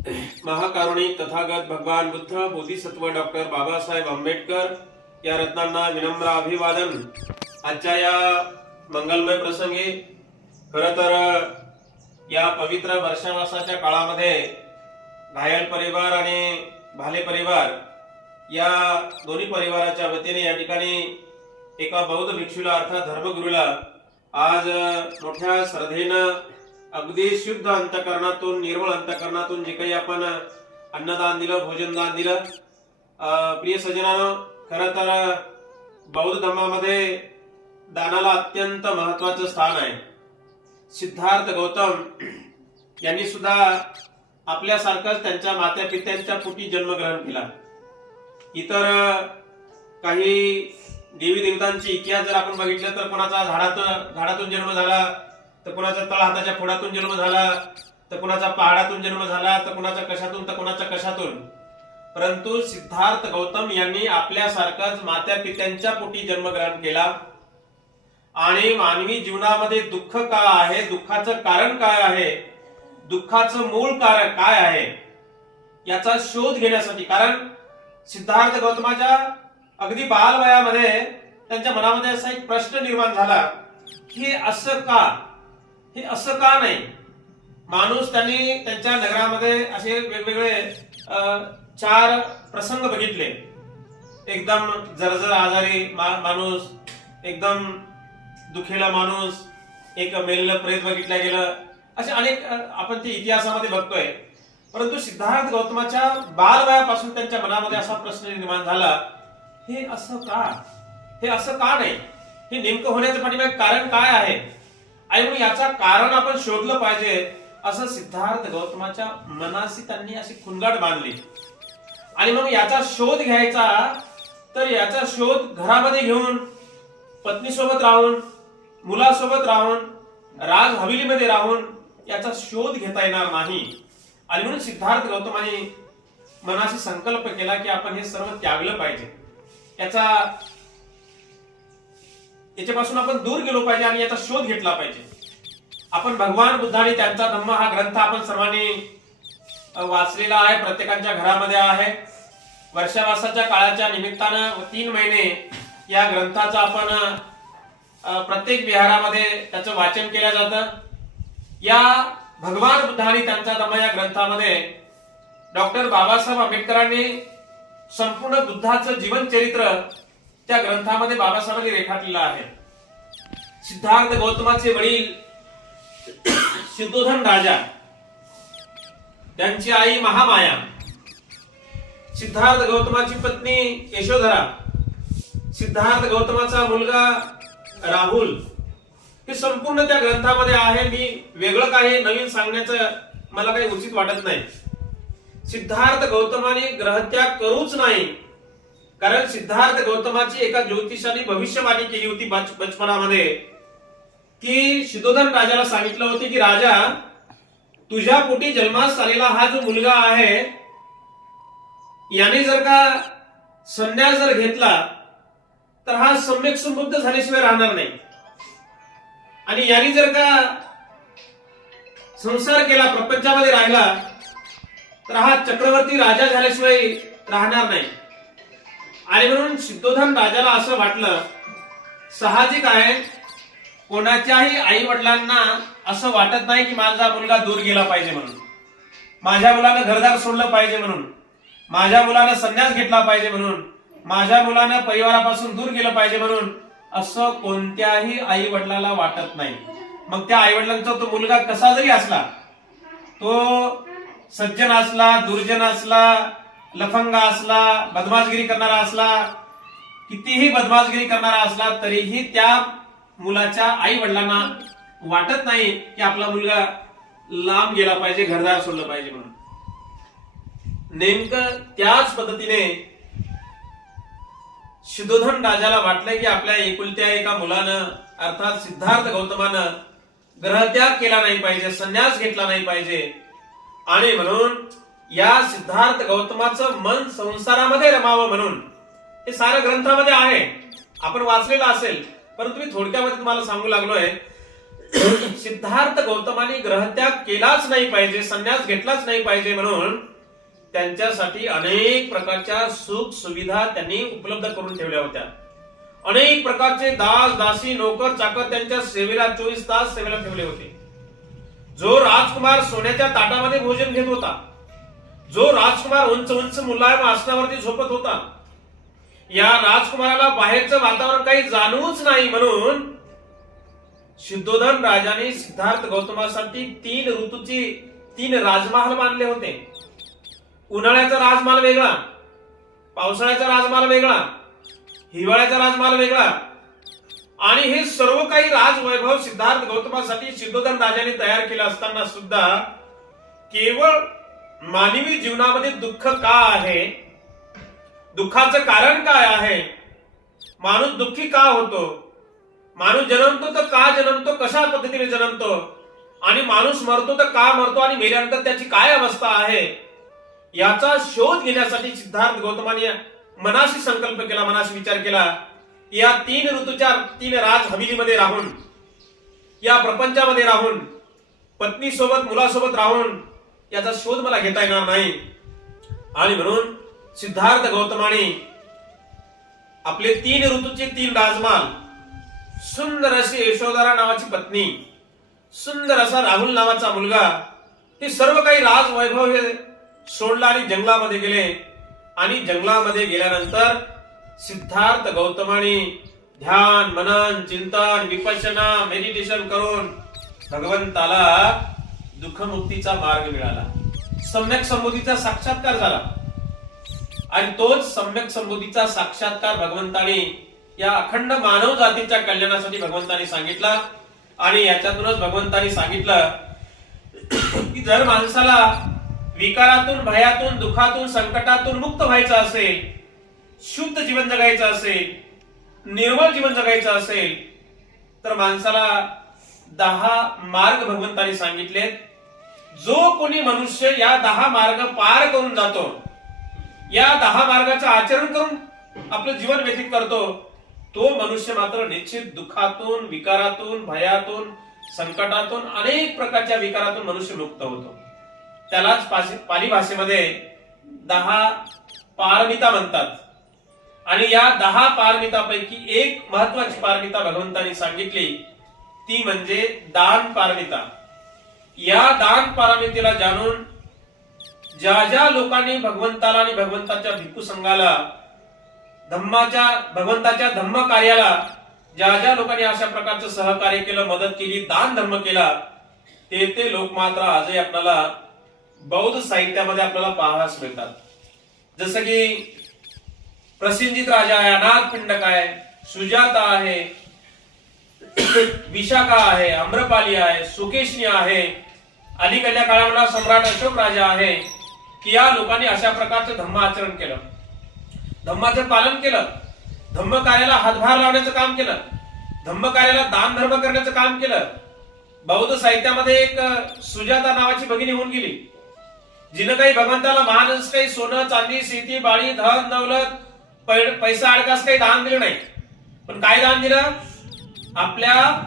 महाकारुणिक तथागत भगवान बुद्ध बोधिसत्व डॉक्टर बाबासाहेब आंबेडकर या रत्नांना विनम्र अभिवादन. आजच्या या मंगलमय प्रसंगी खर तर या पवित्र वर्षावासाच्या काळामध्ये घायल परिवार आणि भाले परिवार या दोन्ही परिवाराच्या वतीने या ठिकाणी एका बौद्ध भिक्षूला अर्थात धर्मगुरूला आज मोठ्या श्रद्धेनं अगदी शुद्ध अंतकरणातून निर्मळ अंतकरणातून जे काही आपण अन्नदान दिलं भोजनदान दिलं. प्रिय सजनानं खरं तर बौद्ध धर्मामध्ये दानाला अत्यंत महत्वाचं स्थान आहे. सिद्धार्थ गौतम यांनी सुद्धा आपल्यासारखंच त्यांच्या मात्या पित्यांच्या पोटी जन्मग्रहण केला. इतर काही देवी देवतांची इतिहास जर आपण बघितलं तर कोणाचा झाडातून झाडातून जन्म झाला तर कोणाचा तळ हाताच्या फोडातून जन्म झाला तर कोणाचा पहाडातून जन्म झाला तर कोणाचा कशातून तर कुणाच्या कशातून? परंतु सिद्धार्थ गौतम यांनी आपल्यासारखाच मात्या पित्यांच्या पोटी जन्मग्रहण केला. आणि मानवी जीवनामध्ये दुःख का आहे? दुःखाचं कारण काय आहे? दुःखाचं मूळ कारण काय आहे? याचा शोध घेण्यासाठी. कारण सिद्धार्थ गौतमाच्या अगदी बालवयामध्ये त्यांच्या मनामध्ये असा एक प्रश्न निर्माण झाला की असं का? हे असं का नाही? माणूस त्यांनी त्यांच्या नगरामध्ये असे वेगवेगळे चार प्रसंग बघितले. एकदम जर्जर आजारी मा- माणूस एकदम दुखेला माणूस एक मेलेलं प्रेत बघितलं गेलं. असे अनेक आपण ते इतिहासामध्ये बघतोय. परंतु सिद्धार्थ गौतमाच्या बालवयापासून त्यांच्या मनामध्ये असा प्रश्न निर्माण झाला हे असं का? हे असं का नाही? हे नेमकं होण्याचं पाठीमागे कारण काय आहे? आणि म्हणून याचा कारण आपण शोधलं पाहिजे असं सिद्धार्थ गौतमाच्या मनाशी त्यांनी अशी खुणगाट बांधली. आणि मग याचा शोध घ्यायचा तर याचा शोध घरामध्ये घेऊन पत्नीसोबत राहून मुलासोबत राहून राज हवेलीमध्ये राहून याचा शोध घेता येणार नाही. आणि म्हणून सिद्धार्थ गौतमाने मनाशी संकल्प केला की आपण हे सर्व त्यागलं पाहिजे. याचा याच्यापासून आपण दूर गेलो पाहिजे आणि याचा शोध घेतला पाहिजे. आपण भगवान बुद्धाने त्यांचा धम्म हा ग्रंथ आपण सर्वांनी वाचलेला आहे प्रत्येकाच्या घरामध्ये आहे. वर्षावासाच्या काळाच्या निमित्तानं तीन महिने या ग्रंथाचा आपण प्रत्येक विहारामध्ये त्याचं वाचन केलं जातं. या भगवान बुद्धाने त्यांचा धम्म या ग्रंथामध्ये डॉक्टर बाबासाहेब आंबेडकरांनी संपूर्ण बुद्धाचं जीवन चरित्र त्या ग्रंथामध्ये बाबासाहेबांनी रेखाटलेला आहे. सिद्धार्थ गौतमाचे वडील सिद्धोधन राजा त्यांची आई महामाया सिद्धार्थ गौतमाची पत्नी यशोधरा सिद्धार्थ गौतमाचा मुलगा राहुल हे संपूर्ण त्या ग्रंथामध्ये आहे. मी वेगळं काही नवीन सांगण्याचं मला काही उचित वाटत नाही. सिद्धार्थ गौतमाने ग्रहत्याग करूच नाही. कारण सिद्धार्थ गौतमाची एका ज्योतिषाने भविष्यवाणी केली होती बच- बचपनामध्ये. की शिदोधन राजाला सांगितलं होते की राजा तुझ्या पोटी जन्मास आलेला हा जो मुलगा आहे याने जर का संन्यास जर घेतला तर हा सम्यक समृद्ध झाल्याशिवाय राहणार नाही. आणि याने जर का संसार केला प्रपंचामध्ये राहिला तर हा चक्रवर्ती राजा झाल्याशिवाय राहणार नाही. आणि म्हणून सिद्धोधन राजाला असं वाटलं साहजिक आहे कोणाच्याही आई वडिलांना असं वाटत नाही की माझा मुलगा दूर गेला पाहिजे म्हणून. माझ्या मुलानं घरदार सोडलं पाहिजे म्हणून. माझ्या मुलानं संन्यास घेतला पाहिजे म्हणून. माझ्या मुलानं परिवारापासून दूर गेलं पाहिजे म्हणून. असं कोणत्याही आई वडिलाला वाटत नाही. मग त्या आई वडिलांचा तो मुलगा कसा जरी असला तो सज्जन असला दुर्जन असला लफंगा असला बदमाशगिरी करणारा असला कितीही बदमाशगिरी करणारा असला तरीही त्या मुलाच्या आई वडिलांना वाटत नाही की आपला मुलगा लांब गेला पाहिजे घरदार सोडलं पाहिजे म्हणून. नेमकं त्याच पद्धतीने शुद्धोधन राजाला वाटलं की आपल्या एकुलत्या एका मुलानं अर्थात सिद्धार्थ गौतमानं ग्रहत्याग केला नाही पाहिजे संन्यास घेतला नाही पाहिजे. आणि म्हणून या सिद्धार्थ गौतमाचं मन संसारामध्ये रमावं म्हणून. हे सारं ग्रंथामध्ये आहे. आपण वाचलेलं असेल परंतु मी थोडक्यामध्ये तुम्हाला सांगू लागलोय. सिद्धार्थ गौतमाने ग्रहत्याग केलाच नाही पाहिजे संन्यास घेतलाच नाही पाहिजे म्हणून त्यांच्यासाठी अनेक प्रकारच्या सुख सुविधा त्यांनी उपलब्ध करून ठेवल्या होत्या. अनेक प्रकारचे दास दासी नोकर चाकर त्यांच्या सेवेला चोवीस तास सेवेला ठेवले होते. जो राजकुमार सोन्याच्या ताटामध्ये भोजन घेत होता जो राजकुमार उंच उंच मुलायम आसनावरती झोपत होता या राजकुमाराला बाहेरचं वातावरण काही जाणूच नाही म्हणून सिद्धोधन राजाने सिद्धार्थ गौतमासाठी तीन ऋतूची तीन राजमहाल बांधले होते. उन्हाळ्याचा राजमहाल वेगळा पावसाळ्याचा राजमहाल वेगळा हिवाळ्याचा राजमहाल वेगळा. आणि हे सर्व काही राजवैभव सिद्धार्थ गौतमासाठी सिद्धोधन राजाने तयार केलं असताना सुद्धा केवळ मानवी जीवनामध्ये दुःख का आहे? दुःखाचं कारण काय आहे? माणूस दुःखी का होतो? माणूस जन्मतो तर का जन्मतो? कशा पद्धतीने जन्मतो? आणि माणूस मरतो तर का मरतो? आणि मेल्यानंतर त्याची काय अवस्था आहे? याचा शोध घेण्यासाठी सिद्धार्थ गौतमाने मनाशी संकल्प केला मनाशी विचार केला. या तीन ऋतूच्या तीन राज हवेलीमध्ये राहून या प्रपंचामध्ये राहून पत्नीसोबत मुलासोबत राहून याचा शोध मला घेता येणार नाही. आणि म्हणून सिद्धार्थ गौतमाने आपले तीन ऋतूचे तीन राजमाल सुंदर अशी यशोधरा नावाची पत्नी सुंदर असा राहुल नावाचा मुलगा हे सर्व काही राज वैभव हे सोडला आणि जंगलामध्ये गेले. आणि जंगलामध्ये गेल्यानंतर सिद्धार्थ गौतमाने ध्यान मनन चिंतन विपशना मेडिटेशन करून भगवंताला दुःखमुक्तीचा मार्ग मिळाला. सम्यक संबोधीचा साक्षात्कार झाला. आणि तोच सम्यक संबोधीचा साक्षात्कार भगवंताने या अखंड मानव जातीच्या कल्याणासाठी भगवंताने सांगितला. आणि याच्यातूनच भगवंताने सांगितलं की जर माणसाला विकारातून भयातून दुःखातून संकटातून मुक्त व्हायचं असेल शुद्ध जीवन जगायचं असेल निर्मळ जीवन जगायचं असेल तर माणसाला दहा मार्ग भगवंताने सांगितलेत. जो कोणी मनुष्य या दहा मार्ग पार करून जातो या दहा मार्गाचं आचरण करून आपलं जीवन व्यतीत करतो तो मनुष्य मात्र निश्चित दुःखातून विकारातून भयातून संकटातून अनेक प्रकारच्या विकारातून मनुष्य मुक्त होतो. त्यालाच पाशी- पाली भाषेमध्ये दहा पारमिता म्हणतात. आणि या दहा पारमितापैकी एक महत्वाची पारमिता भगवंतांनी सांगितली ती म्हणजे दान पारमिता. या दान पारामितीला जाणून ज्या ज्या लोकांनी भगवंताला आणि भगवंताच्या भिक्खू संघाला धम्माच्या भगवंताच्या धम्म कार्याला ज्या ज्या लोकांनी अशा प्रकारचं सहकार्य केलं मदत केली दान धर्म केला ते ते लोक मात्र आजही आपल्याला बौद्ध साहित्यामध्ये आपल्याला पाहायला मिळतात. जसं की प्रसिंजित राजा आहे अनाथ पिंडक आहे सुजाता आहे विशाखा आहे अम्रपाली आहे सुकेशनी आहे अलीकडल्या काळामध्ये सम्राट अशोक राजा आहे की या लोकांनी अशा प्रकारचं धम्म आचरण केलं. धम्माचं पालन केलं. धम्म कार्याला हातभार लावण्याचं काम केलं. धम्म कार्याला दान धर्म करण्याचं काम केलं. बौद्ध साहित्यामध्ये एक सुजाता नावाची भगिनी होऊन गेली. जिनं काही भगवंताला महानस काही सोनं चांदी शेती बाळी धन दौलत पै- पैसा अडकास काही दान दिलं नाही. पण काय दान दिलं? आपल्या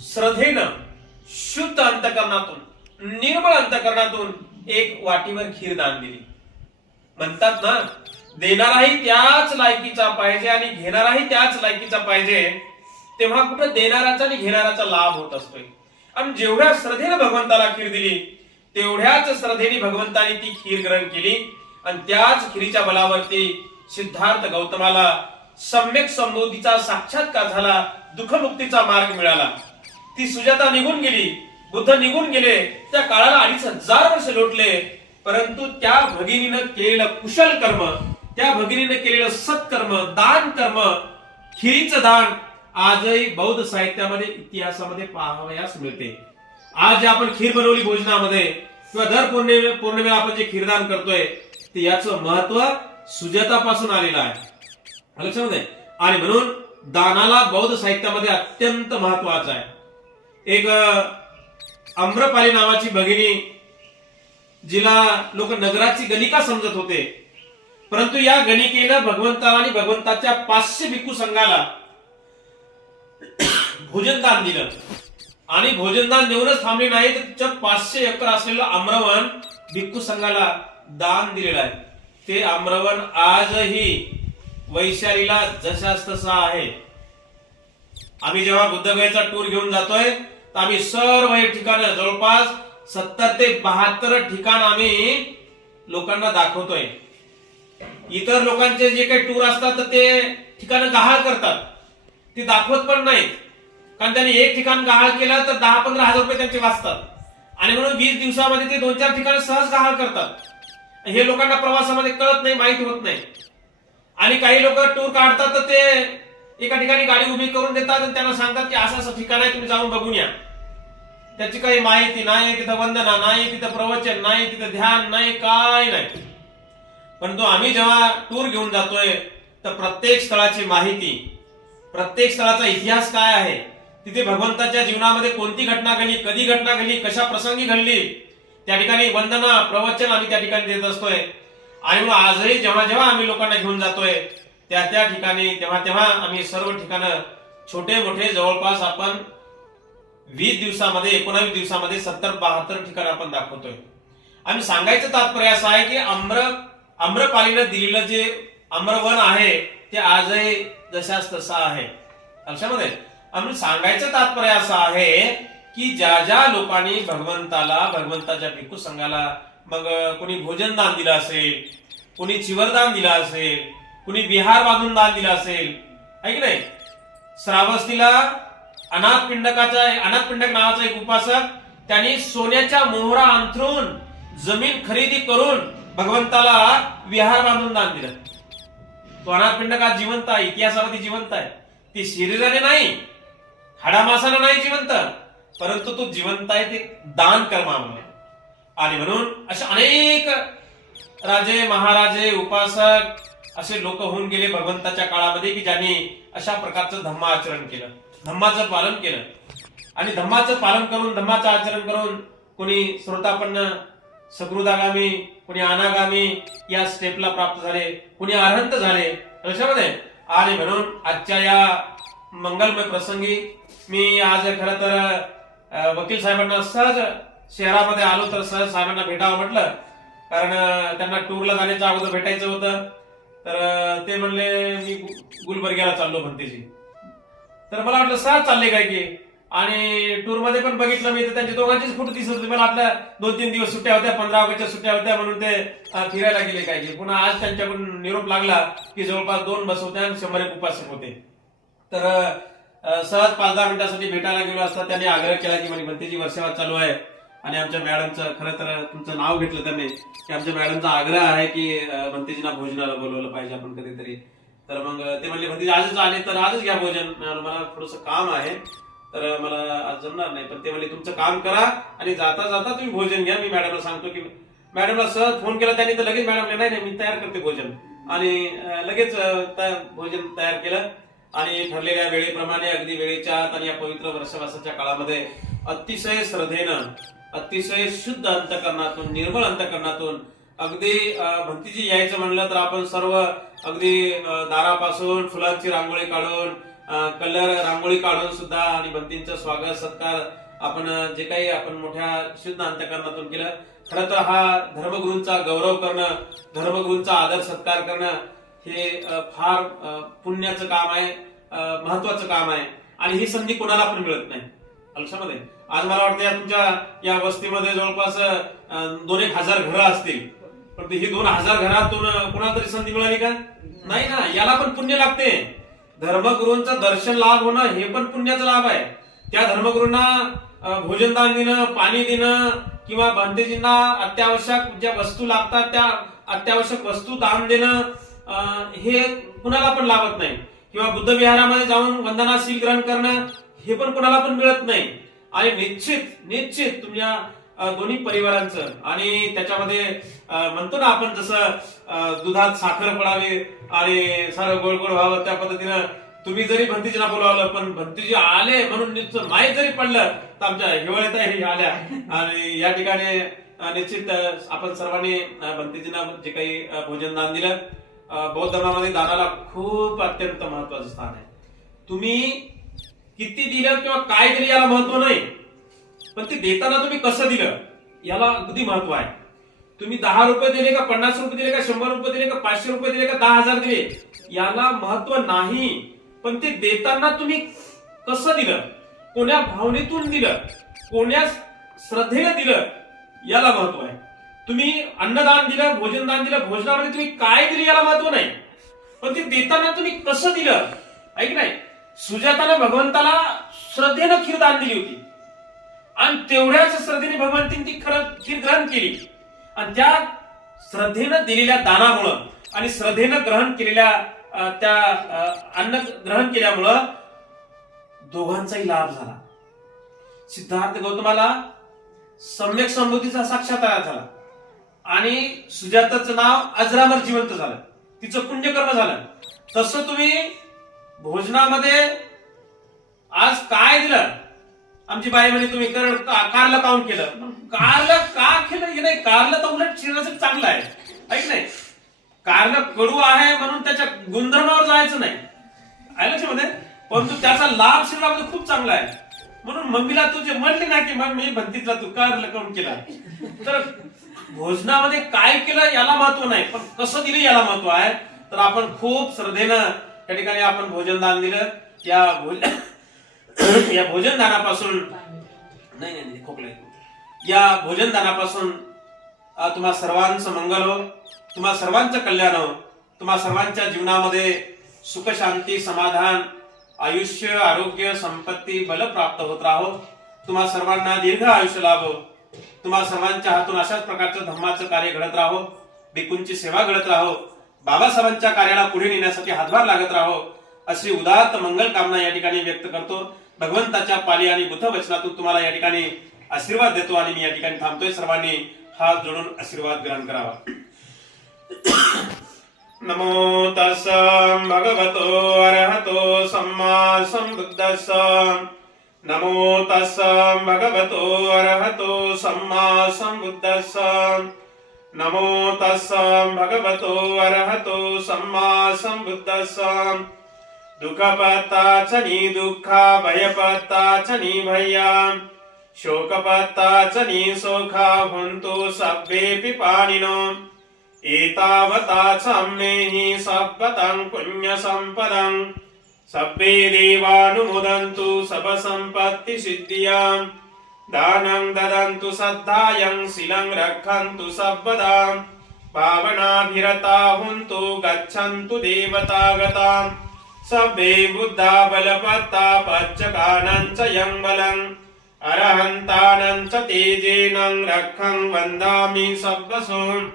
श्रद्धेनं शुद्ध अंतकरणातून निर्मळ अंतकरणातून एक वाटीवर खीर दान दिली. म्हणतात ना देणाराही त्याच लायकीचा पाहिजे आणि घेणाराही त्याच लायकीचा पाहिजे तेव्हा कुठं देणाराचा आणि घेणाराचा लाभ होत असतोय. आणि जेवढ्या श्रद्धेनं भगवंताला खीर दिली तेवढ्याच श्रद्धेने भगवंताने ती खीर ग्रहण केली आणि त्याच खिरीच्या बलावरती सिद्धार्थ गौतमाला सम्यक संबोधीचा साक्षात्कार झाला. दुःखमुक्तीचा मार्ग मिळाला. ती सुजाता निघून गेली. बुद्ध निघून गेले. त्या काळाला अडीच हजार वर्ष लोटले. परंतु त्या भगिनीनं केलेलं कुशल कर्म त्या भगिनीनं केलेलं सत्कर्म दान कर्म खिरीचं दान आजही बौद्ध साहित्यामध्ये इतिहासामध्ये पाहावयास मिळते. आज जे आपण खीर बनवली भोजनामध्ये किंवा दर पौर्णिमे पौर्णिमेला आपण जे खीरदान करतोय ते याचं महत्त्व सुजातापासून आलेलं आहे. लक्षामध्ये आणि म्हणून दानाला बौद्ध साहित्यामध्ये अत्यंत महत्वाचं आहे. एक आम्रपाली नावाची भगिनी जिला लोक नगराची गणिका समजत होते. परंतु या गणिकेनं भगवंताला आणि भगवंताच्या पाचशे भिक्खू संघाला भोजनदान दिलं. आणि भोजनदान देऊनच थांबली नाही तर तिच्या पाचशे एकर असलेलं आम्रवन भिक्खू संघाला दान दिलेलं आहे. ते आम्रवन आजही वैशालीला जशास तसा आहे. आम्ही जेव्हा बुद्धगयेचा टूर घेऊन जातोय तर आम्ही सर्व हे ठिकाण जवळपास सत्तर ते बहात्तर ठिकाण आम्ही लोकांना दाखवतोय. इतर लोकांचे जे काही टूर असतात तर ते ठिकाणं गहाळ करतात. ते दाखवत पण नाहीत. कारण त्यांनी एक ठिकाण गहाळ केलं तर दहा पंधरा हजार रुपये त्यांचे वाचतात. आणि म्हणून वीस दिवसामध्ये ते दोन चार ठिकाणं सहज गहाळ करतात. हे लोकांना प्रवासामध्ये कळत नाही माहीत होत नाही. आणि काही लोक टूर काढतात तर ते एका ठिकाणी गाडी उभी करून देतात आणि त्यांना सांगतात की असं असं ठिकाण आहे तुम्ही जाऊन बघून या. त्याची काही माहिती नाही तिथं वंदना नाही तिथं प्रवचन नाही तिथं ध्यान नाही काय नाही. परंतु आम्ही जेव्हा टूर घेऊन जातोय तर प्रत्येक स्थळाची माहिती प्रत्येक स्थळाचा इतिहास काय आहे तिथे भगवंताच्या जीवनामध्ये कोणती घटना घडली कधी घटना घडली कशा प्रसंगी घडली त्या ठिकाणी वंदना प्रवचन आम्ही त्या ठिकाणी देत असतोय. आणि मग आजही जेव्हा जेव्हा आम्ही लोकांना घेऊन जातोय त्या त्या ठिकाणी तेव्हा तेव्हा आम्ही सर्व ठिकाणं छोटे मोठे जवळपास आपण वीस दिवसामध्ये एकोणावीस दिवसामध्ये सत्तर बहात्तर ठिकाण आपण दाखवतोय. आणि सांगायचं तात्पर्य असं आहे की आम्र आम्रपालीनं दिलेलं जे आम्रवन आहे ते आजही जशास तसं आहे. लक्षामध्ये? आम्ही सांगायचं तात्पर्य असं आहे की ज्या ज्या लोकांनी भगवंताला भगवंताच्या भिक्खू संघाला मग कोणी भोजन दान दिलं असेल कोणी चिवरदान दिलं असेल कुणी बिहार बांधून दान दिलं असेल ऐक की नाही? श्रावस्तीला अनाथ पिंडकाचा अनाथ पिंडक नावाचा एक उपासक त्यांनी सोन्याच्या मोहरा अंथरून जमीन खरेदी करून भगवंताला विहार बांधून दान दिलं. तो अनाथ पिंडकात जिवंत आहे इतिहासामध्ये जिवंत आहे. ती शरीराने नाही हाडामासाने नाही जिवंत परंतु तो जिवंत आहे ते दान कर्मामुळे. आणि म्हणून असे अनेक राजे महाराजे उपासक असे लोक होऊन गेले भगवंताच्या काळामध्ये की ज्यांनी अशा प्रकारचं धम्माचरण केलं. धम्माचं पालन केलं. आणि धम्माचं पालन करून धम्माचं आचरण करून कोणी श्रोतापन्न सकृदागामी कोणी अनागामी या स्टेपला प्राप्त झाले कोणी अरहंत झाले. लक्षामध्ये? आणि म्हणून आजच्या या मंगलमय प्रसंगी मी आज खर तर वकील साहेबांना सहज शहरामध्ये आलो तर सहज साहेबांना भेटावं म्हटलं. कारण त्यांना टूरला जाण्याच्या अगोदर भेटायचं होतं. तर ते म्हणले मी गुलबर्ग्याला चाललो म्हणतेची तर मला वाटलं सहज चालले काय की? आणि टूरमध्ये पण बघितलं मी तर त्यांच्या दोघांचीच फोटो दिसत होते. मला आपल्या दोन तीन दिवस सुट्ट्या होत्या पंधरा ऑगस्टच्या सुट्ट्या होत्या म्हणून ते फिरायला गेले काय की. पुन्हा आज त्यांच्याकडून निरोप लागला की जवळपास दोन बस होत्या आणि शंभर एक उपासक होते. तर सहज पाच दहा मिनिटासाठी भेटायला गेलो असता त्यांनी आग्रह केला की म्हणे भंतेची वर्षावाद चालू आहे. आणि आमच्या मॅडमचं खरं तर तुमचं नाव घेतलं त्यांनी की आमच्या मॅडमचा आग्रह आहे की भंतीजीना भोजनाला बोलवलं पाहिजे आपण कधीतरी. तर मग ते म्हणले भंतेजी आजच आले तर आजच घ्या भोजन. मला थोडस काम आहे. तर मला आज जमणार नाही. पण ते म्हणले तुमचं काम करा आणि जाता जाता तुम्ही भोजन घ्या. मी मॅडमला सांगतो की मॅडमला सहज फोन केला त्यांनी तर लगेच मॅडमने नाही नाही मी तयार करते भोजन. आणि लगेच भोजन तयार केलं. आणि ठरलेल्या वेळेप्रमाणे अगदी वेळेच्या आत आणि या पवित्र वर्षवासाच्या काळामध्ये अतिशय श्रद्धेनं अतिशय शुद्ध अंतकरणातून निर्मळ अंतकरणातून अगदी भक्तीची यायचं म्हणलं तर आपण सर्व अगदी दारापासून फुलांची रांगोळी काढून कलर रांगोळी काढून सुद्धा आणि भक्तींचं स्वागत सत्कार आपण जे काही आपण मोठ्या शुद्ध अंतकरणातून केलं. खरं तर हा धर्मगुरूंचा गौरव करणं धर्मगुरूंचा आदर सत्कार करणं हे फार पुण्याचं काम आहे महत्वाचं काम आहे. आणि ही संधी कोणाला पण मिळत नाही. लक्षामध्ये आज मला वाटतं या तुमच्या या वस्तीमध्ये जवळपास दोन एक हजार घरं असतील. पण ही दोन हजार घरातून कुणाला कोणाला तरी संधी मिळाली का? नाही ना याला पण पुण्य लागते. धर्मगुरूंचं दर्शन लाभ होणं हे पण पुण्याचा लाभ आहे. त्या धर्मगुरूंना भोजनदान देणं पाणी देणं किंवा भंतेजींना अत्यावश्यक ज्या वस्तू लागतात त्या अत्यावश्यक वस्तू दान देणं हे कुणाला पण लाभत नाही. किंवा बुद्ध विहारामध्ये जाऊन वंदनाशील ग्रहण करणं हे पण कुणाला पण मिळत नाही. आणि निश्चित निश्चित तुमच्या दोन्ही परिवारांचं. आणि त्याच्यामध्ये म्हणतो ना आपण जसं दुधात साखर पडावी आणि सारं गोड गोड व्हावं त्या पद्धतीनं तुम्ही जरी भंतीजीला बोलावलं पण भंतीजी आले म्हणून निश्चित माहीत जरी पडलं तर आमच्या हिवाळ्यातही आल्या. आणि या ठिकाणी निश्चित आपण सर्वांनी भंतीजीना भंतीजींना जे काही भोजन दान दिलं. बौद्ध धर्मामध्ये दानाला खूप अत्यंत महत्वाचं स्थान आहे. तुम्ही किती दिलं किंवा काय दिलं याला महत्त्व नाही. पण ते देताना तुम्ही कसं दिलं याला अगदी महत्त्व आहे. तुम्ही दहा रुपये दिले का पन्नास रुपये दिले का शंभर रुपये दिले का पाचशे रुपये दिले का दहा हजार दिले याला महत्त्व नाही. पण ते देताना तुम्ही कसं दिलं कोण्या भावनेतून दिलं कोण्या श्रद्धेनं दिलं याला महत्त्व आहे. तुम्ही अन्नदान दिलं भोजनदान दिलं भोजनामध्ये तुम्ही काय दिलं याला महत्त्व नाही. पण ते देताना तुम्ही कसं दिलं ऐक नाही सुजाताने भगवंताला श्रद्धेनं खीर दान दिली होती. आणि तेवढ्याच श्रद्धेने भगवंतीने ती खरं खीर ग्रहण केली. आणि त्या श्रद्धेनं दिलेल्या दानामुळं आणि श्रद्धेनं ग्रहण केलेल्या त्या अं, अन्न ग्रहण केल्यामुळं दोघांचाही लाभ झाला. सिद्धार्थ गौतमाला सम्यक संबोधीचा साक्षात्कार झाला. आणि सुजाताचं नाव अजरामर जिवंत झालं. तिचं पुण्यकर्म झालं. तसं तुम्ही भोजनामध्ये आज काय दिलं? आमची बाई म्हणे तुम्ही कर कारलं काऊन केलं? कारलं का केलं? हे नाही कारलं तर उलट शरीरासाठी चांगलं आहे. ऐक नाही. कारलं कडू आहे म्हणून त्याच्या गुणधर्मावर जायचं नाही. आहे लक्षामध्ये परंतु त्याचा लाभ शरीरामध्ये खूप चांगला आहे. म्हणून मम्मीला तू जे म्हणले ना की मग मी भक्तीतला तू कारलं काऊन केला? तर भोजनामध्ये काय केलं याला महत्त्व नाही. पण कसं दिलं याला महत्त्व आहे? तर आपण खूप श्रद्धेनं त्या ठिकाणी आपण भोजनदान दिलं. या या भोजनदानापासून नाही नाही नाही या भोजनदानापासून तुम्हा सर्वांचं मंगल हो. तुम्हा सर्वांचं कल्याण हो. तुम्हा सर्वांच्या जीवनामध्ये सुख शांती समाधान आयुष्य आरोग्य संपत्ती बल प्राप्त होत राहो. तुम्हा सर्वांना दीर्घ आयुष्य लाभो हो. तुम्हा सर्वांच्या हातून अशाच प्रकारचं धम्माचं कार्य घडत राहो. भिकूंची सेवा घडत राहो. बाबासाहेबांच्या कार्याला पुढे नेण्यासाठी हातभार लागत राहो अशी उदात्त मंगल कामना या ठिकाणी व्यक्त करतो. भगवंताच्या पाली आणि बुद्ध वचनातून तुम्हाला या ठिकाणी आशीर्वाद देतो आणि मी या ठिकाणी थांबतोय. सर्वांनी हात जोडून आशीर्वाद ग्रहण करावा. नमो तस् भगवतो अरहतो सम्मा सम्बुद्धस्स नमो तस् भगवतो अरहतो सम्मा నమో తస్సాం భగవతో అర్హతో సమ్మా సంబుద్ధస్సాం. దుఃఖపత్తా చ నీ దుఃఖ భయపత్తా చ నీ భయా శోకపత్తా చ నీ శోఖ హుంతు సభ్యేపి పాణినో. ఏతావతా చమ్మేహి సబ్బతం పుణ్య సంపదం సబ్బే దేవానుముదంతు సభ సంపత్తి సిద్ధియాం. दानं ददन्तु सद्धायं शिलं रक्षन्तु सर्वदा। पावनाभिरता हुन्तु गच्छन्तु देवतागताम् सभ्ये बुद्धा बलपत्ता पच्चकानं च यं बलम् अरहन्तानं च तेजेनं रक्षं वन्दामि सब्बसुम्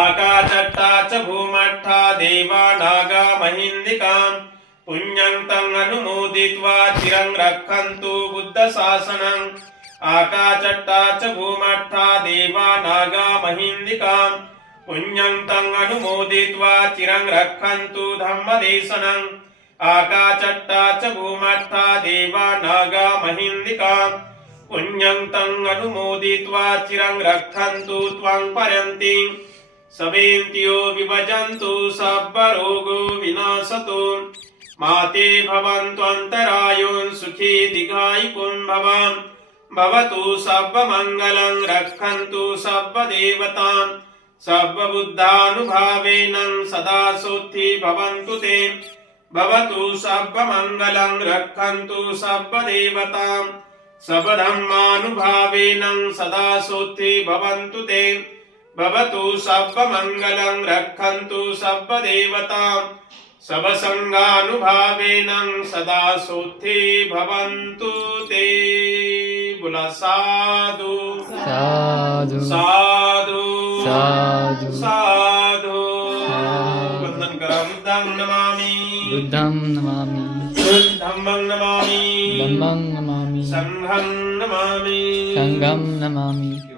आकाचट्टा च भूमट्टा देवा नागा महिन्दिकाम् పుణ్యంతం అనుమోదిత్వా చిరం రక్షంతు బుద్ధ శాసనం. ఆకాచట్టా చ భూమట్టా దేవా నాగా మహిందికాం. పుణ్యంతం అనుమోదిత్వా చిరం రక్షంతు ధర్మదేశనం. ఆకాచట్టా చ భూమట్టా దేవా నాగా మహిందికాం. పుణ్యంతం అనుమోదిత్వా చిరం రక్షంతు త్వం పరంతి. సవేంత్యో విభజంతు సబ్బరోగో వినాశతు. माते भवन्त्वन्तरायोन् सुखी दीघायुकुन् भवान् भवतु सर्वमङ्गलं रक्षन्तु सर्वदेवताम् सर्वबुद्धानुभावेन सदा सोत्थि भवन्तु ते भवतु सर्वमङ्गलं रक्षन्तु सर्वदेवताम् सर्वधर्मानुभावेन सदा सोत्थि भवन्तु ते भवतु सर्वमङ्गलं रक्षन्तु सर्वदेवताम् सबसङ्गानुभावेन सदा सोत्थे भवन्तु ते। बुला साधु। साधु। साधु। साधु। साधु. वन्दन करा बुद्धं नमामि। बुद्धं नमामि। धम्मं नमामि। धम्मं नमामि। संघं नमामि। सङ्गं नमामि।